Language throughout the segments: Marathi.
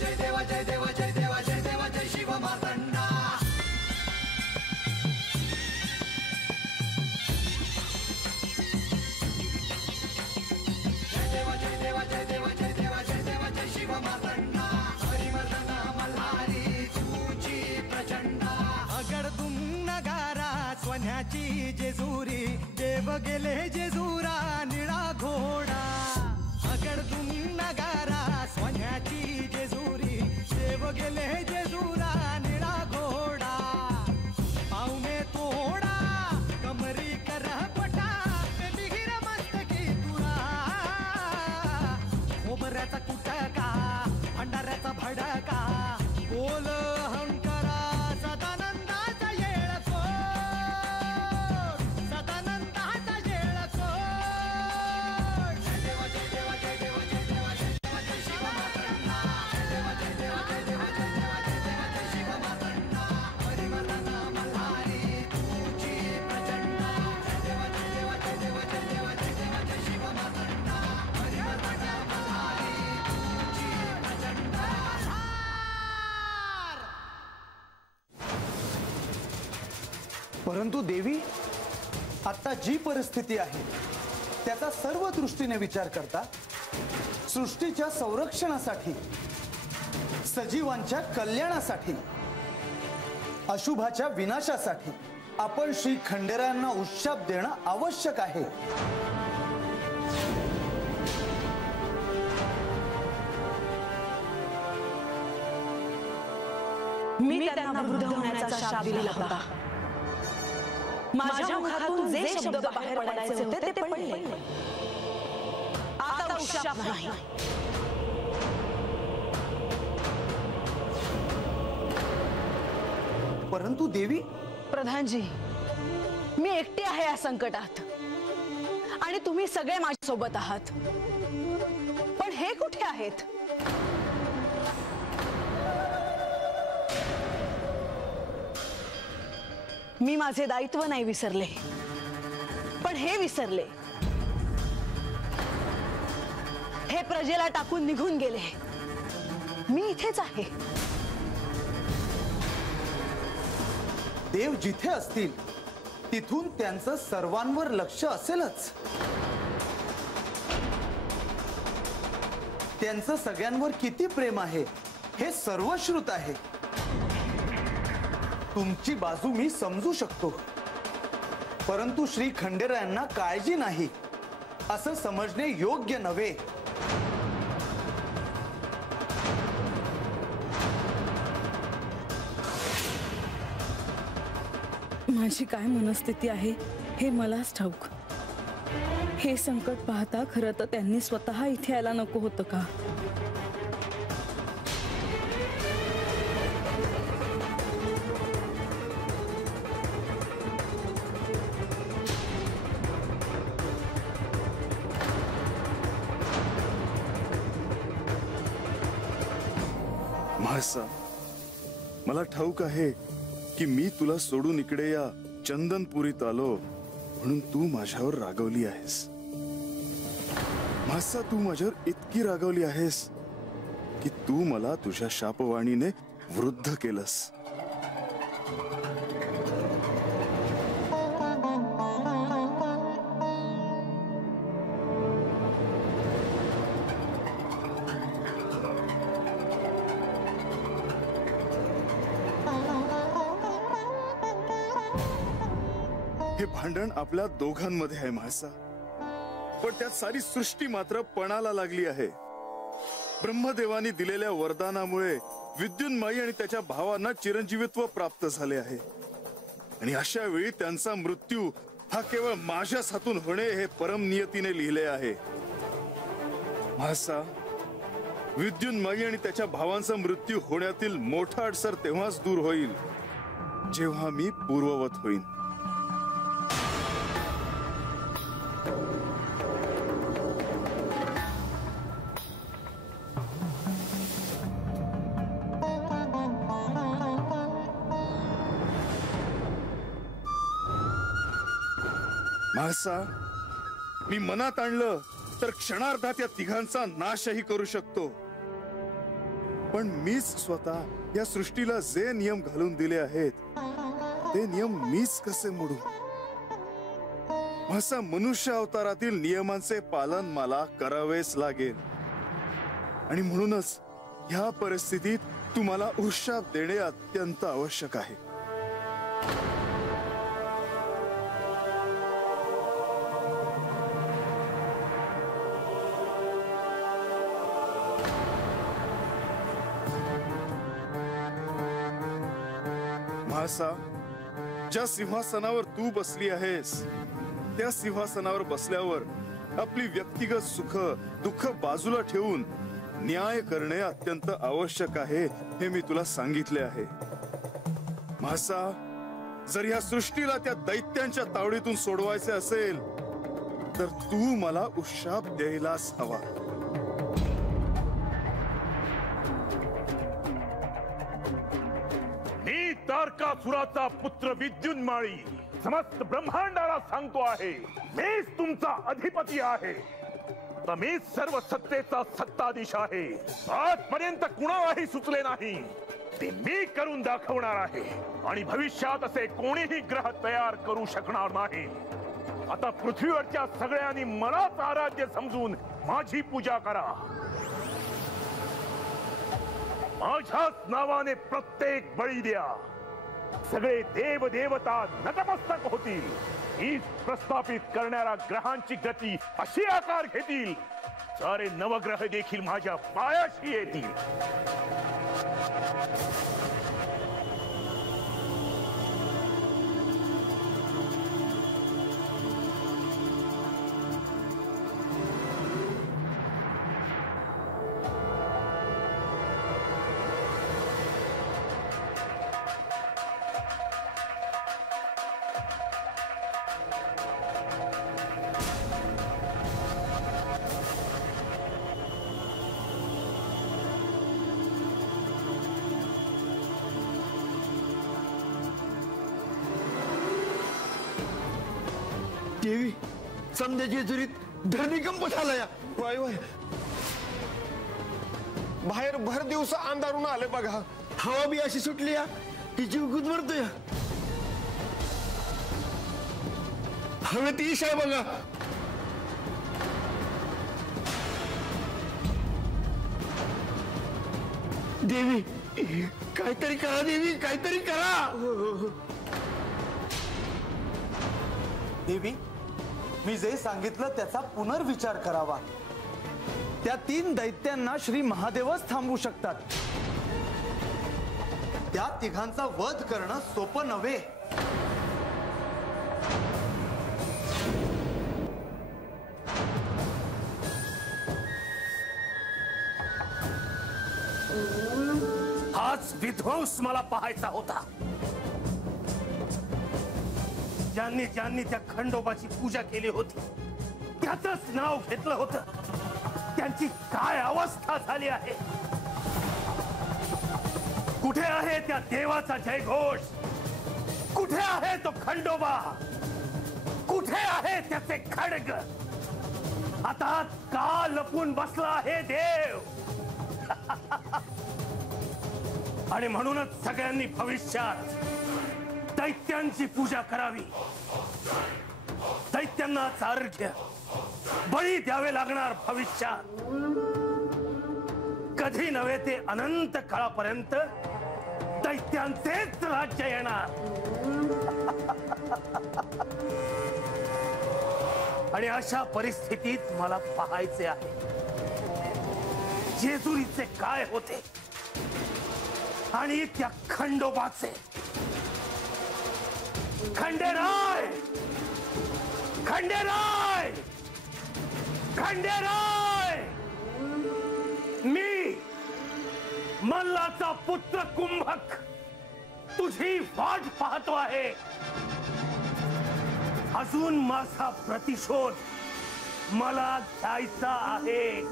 जय देवा जय देवा जय देवा जय देवा जय शिव मार्तंडा. जय देवा जय देवा जय देवा जय देवा जय देवा जय शिव मार्तंडा. हरिवर्धन मल्हारी तुझी प्रचंडा. अगडदुम नगारा सोन्याची जेजुरी, देव गेले जेजुरा निळा घोडा. अगडदुम नगारा सोन्याची जेजुरी, देव गेले जेजुरा निळा घोडा. पावने तोडा कमरी कर पटा, मिहिर मस्तकी तुरा. खोबऱ्याचा कुटका भंडाऱ्याचा भडका, बोल अहंकारा सदानंदाचा येळकोट, सदानंदाचा येळकोट. जय देवा जय देवा जय देवा जय देवा जय देवा जय शिव मार्तंडा. जय देवा जय देवा जय देवा जय देवा जय देवा जय शिव मार्तंडा. हरिवर्धन मल्हारी तुझी प्रचंडा. जय देवा जय देवा जय देवा जय देवा जय देवा जय शिव मार्तंडा. हरिवर्धन मल्हारी तुझी प्रचंडा. परंतु देवी, आता जी परिस्थिती आहे त्याचा सर्व दृष्टीने विचार करता सृष्टीच्या संरक्षणासाठी, सजीवांच्या कल्याणासाठी, अशुभाच्या विनाशासाठी आपण श्री खंडेरायांना उशाप देणं आवश्यक आहे. मी त्यांना वृद्ध होण्याचा शाप दिला होता. माझ्या मुखातून जे शब्द बाहेर पडायचे होते ते पडले. आता उशाप नाही. परंतु देवी, प्रधानजी, मी एकटी आहे या संकटात आणि तुम्ही सगळे माझ्या सोबत आहात. पण हे कुठे आहेत? मी माझे दायित्व नाही विसरले, पण हे विसरले. हे प्रजेला टाकून निघून गेले. मी इथेच आहे. देव जिथे असतील तिथून त्यांचं सर्वांवर लक्ष असेलच. त्यांचं सगळ्यांवर किती प्रेम आहे हे सर्वश्रुत आहे. तुमची बाजू मी समजू शकतो, परंतु श्री खंडेरायांना काळजी नाही असं समजणे योग्य नव्हे. माझी काय मनस्थिती आहे हे मलाच ठाऊक. हे संकट पाहता खरं तर त्यांनी स्वतः इथे यायला नको होतं का? म्हाळसा, मला ठाऊक आहे की मी तुला सोडून इकडे या चंदनपुरीत आलो म्हणून तू माझ्यावर रागवली आहेस. म्हाळसा, तू माझ्यावर इतकी रागवली आहेस की तू मला तुझ्या शापवाणीने वृद्ध केलंस. हे भांडण आपल्या दोघांमध्ये आहे म्हाळसा, पण त्यात सारी सृष्टी मात्र पणाला लागली आहे. ब्रह्मदेवानी दिलेल्या वरदानामुळे विद्युन्माई आणि त्याच्या भावांना चिरंजीवित्व प्राप्त झाले आहे आणि अशा वेळी त्यांचा मृत्यू हा केवळ माझ्याच हातून होणे हे परम नियतीने लिहिले आहे. म्हाळसा, विद्युन्माई आणि त्याच्या भावांचा मृत्यू होण्यातील मोठा अडसर तेव्हाच दूर होईल जेव्हा मी पूर्ववत होईन. म्हाळसा, मी मनात आणलं तर क्षणार्धात या तिघांचा नाशही करू शकतो. पण मीच स्वतः या सृष्टीला जे नियम घालून दिले आहेत ते नियम मीच कसे मोडू? असा मनुष्य अवतारातील नियमांचे पालन मला करावेच लागेल. आणि म्हणूनच ह्या परिस्थितीत तुम्हाला उशाप देणे अत्यंत आवश्यक आहे. महासा, ज्या सिंहासनावर तू बसली आहेस त्या सिंहासनावर बसल्यावर आपली व्यक्तिगत सुख दुःख बाजूला ठेवून न्याय करणे अत्यंत आवश्यक आहे हे मी तुला सांगितले आहे. महासा, जर या सृष्टीला त्या दैत्यांच्या तावडीतून सोडवायचे असेल तर तू मला उशाप द्यायलाच हवा. मी तारकासुराचा पुत्र विद्युन्माळी समस्त ब्रह्मांडाला सांगतो आहे, मीच तुमचा अधिपती आहे. तर मीच सर्व सत्तेचा सत्ताधीश आहे. आजपर्यंत कुणालाही सुचले नाही ते मी करून दाखवणार आहे. आणि भविष्यात असे कोणीही ग्रह तयार करू शकणार नाही. आता पृथ्वीवरच्या सगळ्यांनी मलाच आराध्य समजून माझी पूजा करा. माझ्याच नावाने प्रत्येक बळी द्या. सगळे देव देवता नतमस्तक होतील. हीच प्रस्थापित करणाऱ्या ग्रहांची गती अशी आकार घेतील सारे नवग्रह देखील माझ्या पायाशी येतील. देवी, समजा जेजुरीत धरणीकंप झाला. वाय वाय, बाहेर भर दिवस अंधारून आले बघा. हवा बी अशी सुटली की जीव गुदमरतोय. हवेत ईश आहे बघा. देवी, काहीतरी करा. देवी, काहीतरी करा. देवी, मी जे सांगितलं त्याचा पुनर्विचार करावा. त्या 3 दैत्यांना श्री महादेवच थांबवू शकतात. त्या तिघांचा वध करणं सोपं नव्हे. हाच विध्वंस मला पाहायचा होता. ज्यांनी ज्यांनी त्या खंडोबाची पूजा केली होती त्याचंच नाव घेतलं होतं, त्यांची काय अवस्था झाली आहे. कुठे आहे त्या देवाचा जयघोष? कुठे आहे तो खंडोबा? कुठे आहे त्याचे खड्ग? आता का लपून बसला आहे देव? आणि म्हणूनच सगळ्यांनी भविष्यात दैत्यांची पूजा करावी. दैत्यांना अर्घ्य बळी द्यावे लागणार भविष्यात. कधी नव्हे ते अनंत काळापर्यंत दैत्यांचेच राज्य येणार. आणि अशा परिस्थितीत मला पाहायचे आहे जेजुरीचे काय होते आणि त्या खंडोबाचे. खंडेराय, खंडेराय, खंडेराय, मी मल्लाचा पुत्र कुंभक तुझी वाट पाहतो आहे. अजून माझा प्रतिशोध मला घ्यायचा आहे.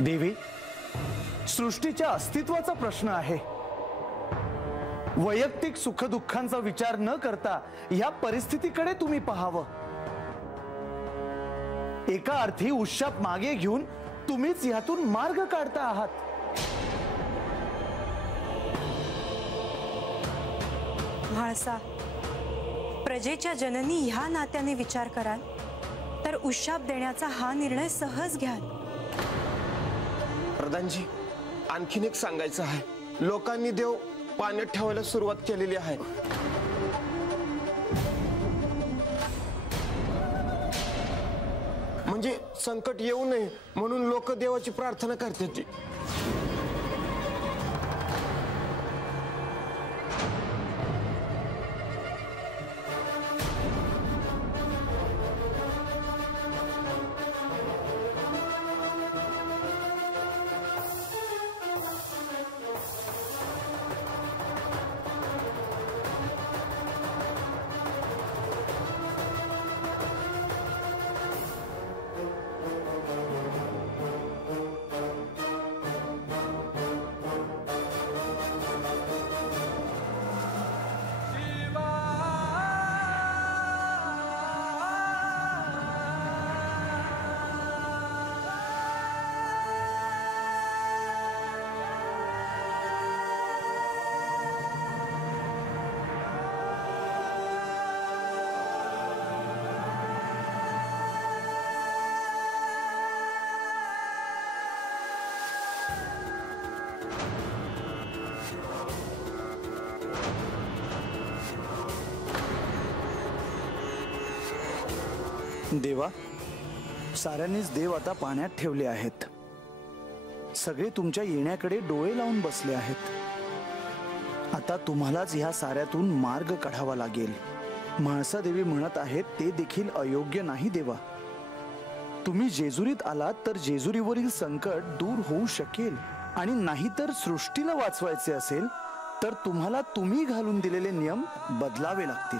देवी, सृष्टीच्या अस्तित्वाचा प्रश्न आहे. वैयक्तिक सुखदुःखांचा विचार न करता ह्या परिस्थितीकडे तुम्ही पाहावं. एका अर्थी उशाप मागे घेऊन तुम्हीच ह्यातून मार्ग काढता आहात. म्हाळसा, प्रजेच्या जननी ह्या नात्याने विचार कराल तर उशाप देण्याचा हा निर्णय सहज घ्याल. प्रधानजी, आणखीन एक सांगायचं आहे. लोकांनी देव पाण्यात ठेवायला सुरुवात केलेली आहे. म्हणजे संकट येऊ नये म्हणून लोक देवाची प्रार्थना करतात. देवा, साऱ्यांनीच देव आता पाण्यात ठेवले आहेत. सगळे तुमच्या येण्याकडे डोळे लावून बसले आहेत. आता तुम्हालाच ह्या साऱ्यातून मार्ग काढावा लागेल. म्हाळसा देवी म्हणत आहेत ते देखील अयोग्य नाही देवा. तुम्ही जेजुरीत आलात तर जेजुरीवरील संकट दूर होऊ शकेल, आणि नाही तर सृष्टीला वाचवायचे असेल तर तुम्हाला तुम्ही घालून दिलेले नियम बदलावे लागतील.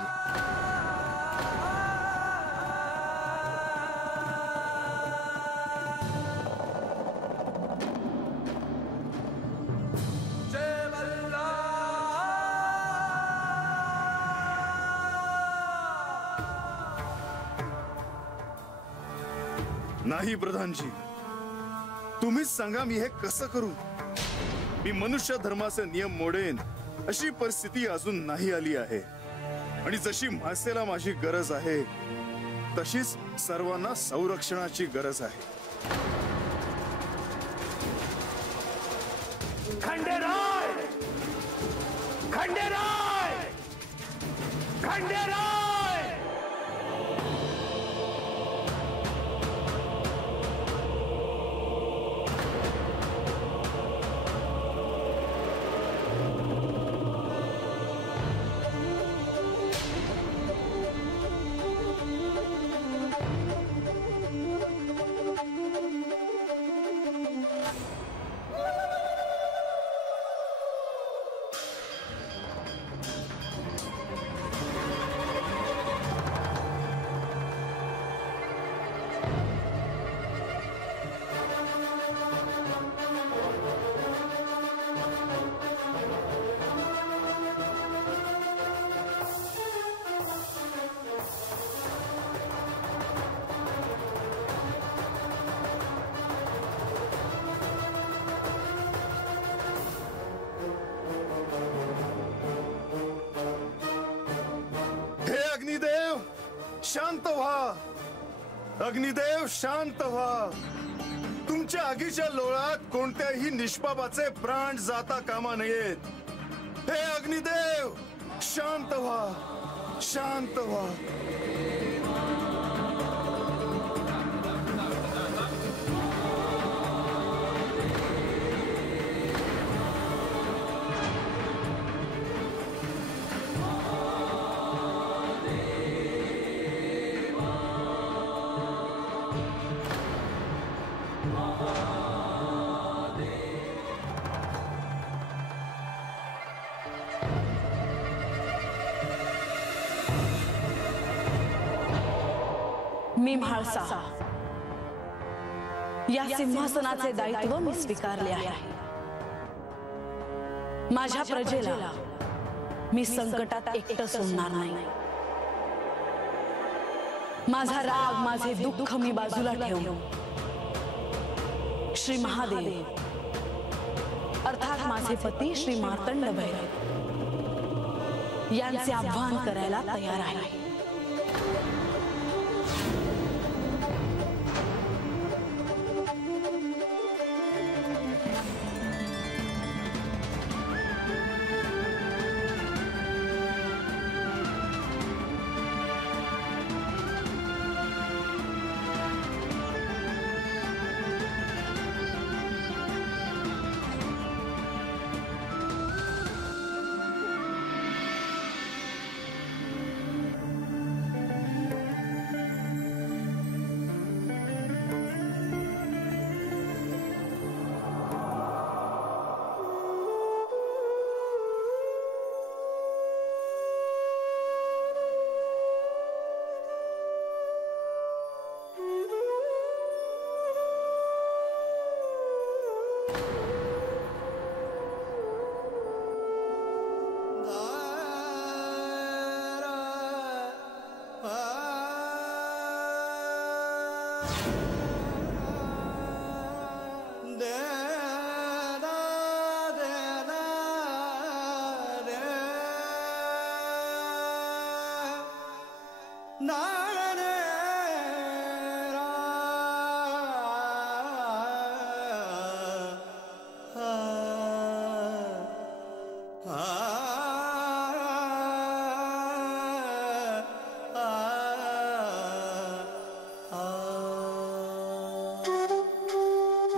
नाही प्रधानजी, तुम्हीच सांगा मी हे कसं करू. मी मनुष्य धर्माचे नियम मोडेन अशी परिस्थिती अजून नाही आली आहे. आणि जशी म्हाळसेला माझी गरज आहे तशीच सर्वांना संरक्षणाची गरज आहे. खंडेराय, खंडेराय, खंडेराय. शांत व्हा. अग्निदेव शांत व्हा. तुमच्या आगीच्या लोळात कोणत्याही निष्पापाचे प्राण जाता कामा नयेत. हे अग्निदेव शांत व्हा, शांत व्हा. मी म्हाळसा, या सिंहासनाचे दायित्व मी स्वीकारले आहे. माझ्या प्रजेला मी संकटात एकटं सोडणार नाही. माझा राग, माझे दुःख मी बाजूला ठेवून श्री महादेव अर्थात माझे पती श्री मार्तंड भैरव यांचे आव्हान करायला तयार आहे.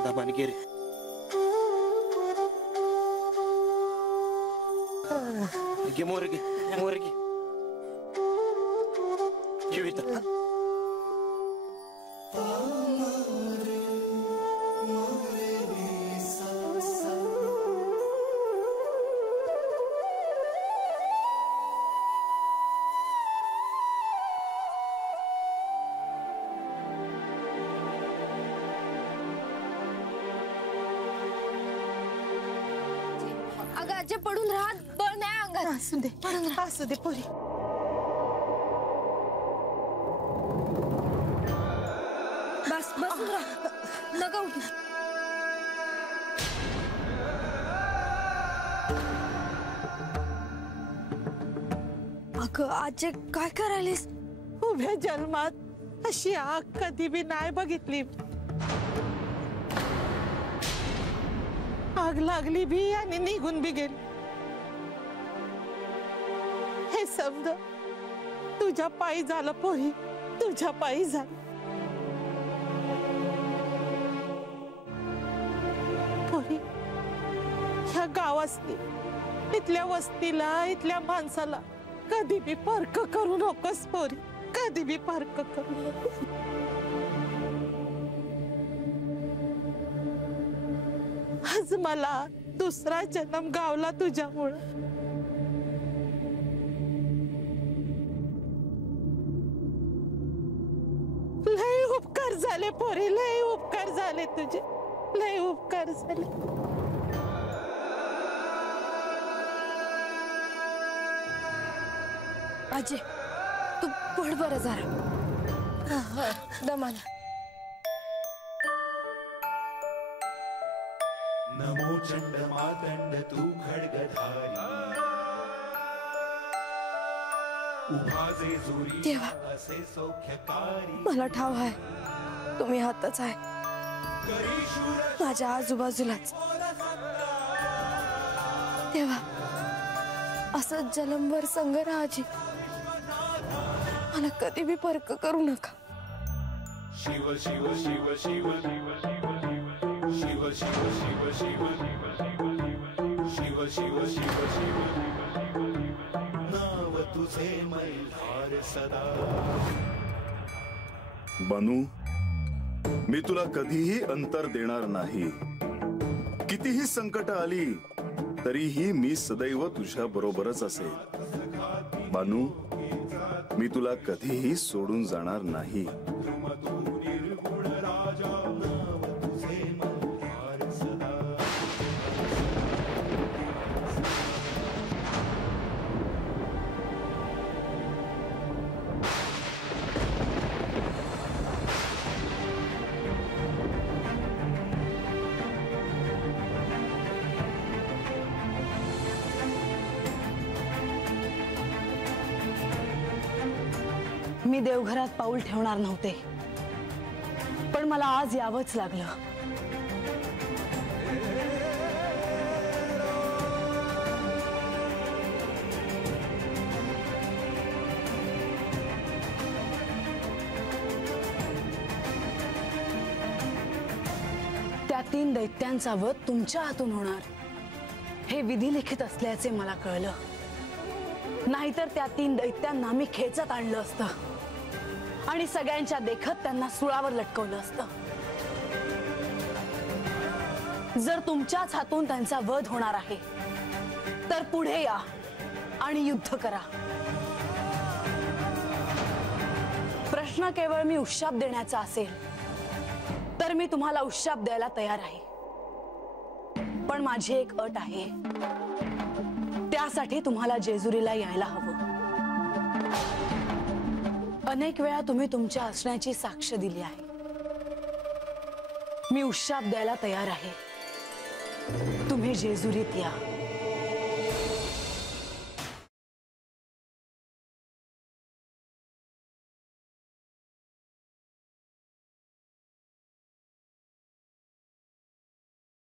दाबाने गे रे. घे मोर घे मोर घे घेऊ इथं. अगं आजी पडून राहत बळ नाही अंगात. असू दे असू दे पोरी. बस बसून राहा नका उठू. अगं आजी काय करायलीस? उभ्या जन्मात अशी आग कधी बी नाही बघितली. आग लागली बी आणि निघून बी गेली. हे शब्द तुझ्या पायी झालं पोरी, तुझ्या पायी झालं. पोरी ह्या गावातली इथल्या वस्तीला इथल्या माणसाला कधी बी परक करू नकोस पोरी, कधी बी परक करू नकोस. आज मला दुसरा जन्म गावला तुझ्यामुळं. लय उपकार झाले पोरी, लय उपकार झाले तुझे, लय उपकार झाले. आजी तू पड बरं जरा दमाना. नमो चंड मातंड तू खड्गधारी उभा जे जोरी देवा असे सौख्यकारी. मला ठाव आहे तुम्ही हातच आहे माझ्या आजूबाजूलाच. तेव्हा असं जलमभर संग राहाजी, मला कधी बी परक करू नका. शिव शिव शिव शिव शिव शिव शिव शिव शिव शिव शिव शिव शिव नाव तुझे मैलार सदा. बानू, मी तुला कधीही अंतर देणार नाही. कितीही संकट आली तरीही मी सदैव तुझ्या बरोबरच असेल. बानू, मी तुला कधीही सोडून जाणार नाही. मी देवघरात पाऊल ठेवणार नव्हते, पण मला आज यावंच लागलं. त्या 3 दैत्यांचा वध तुमच्या हातून होणार हे विधिलिखित असल्याचे मला कळलं. नाहीतर त्या 3 दैत्यांना मी खेचत आणलं असतं आणि सगळ्यांच्या देखत त्यांना सुळावर लटकवलं असतं. जर तुमच्याच हातून त्यांचा वध होणार आहे तर पुढे या आणि युद्ध करा. प्रश्न केवळ मी उशाप देण्याचा असेल तर मी तुम्हाला उशाप द्यायला तयार आहे, पण माझी एक अट आहे. त्यासाठी तुम्हाला जेजुरीला यायला हवं. अनेक वेळा तुम्ही तुमच्या असण्याची साक्ष दिली आहे. मी उशाप द्यायला तयार आहे. तुम्ही जेजुरीत या.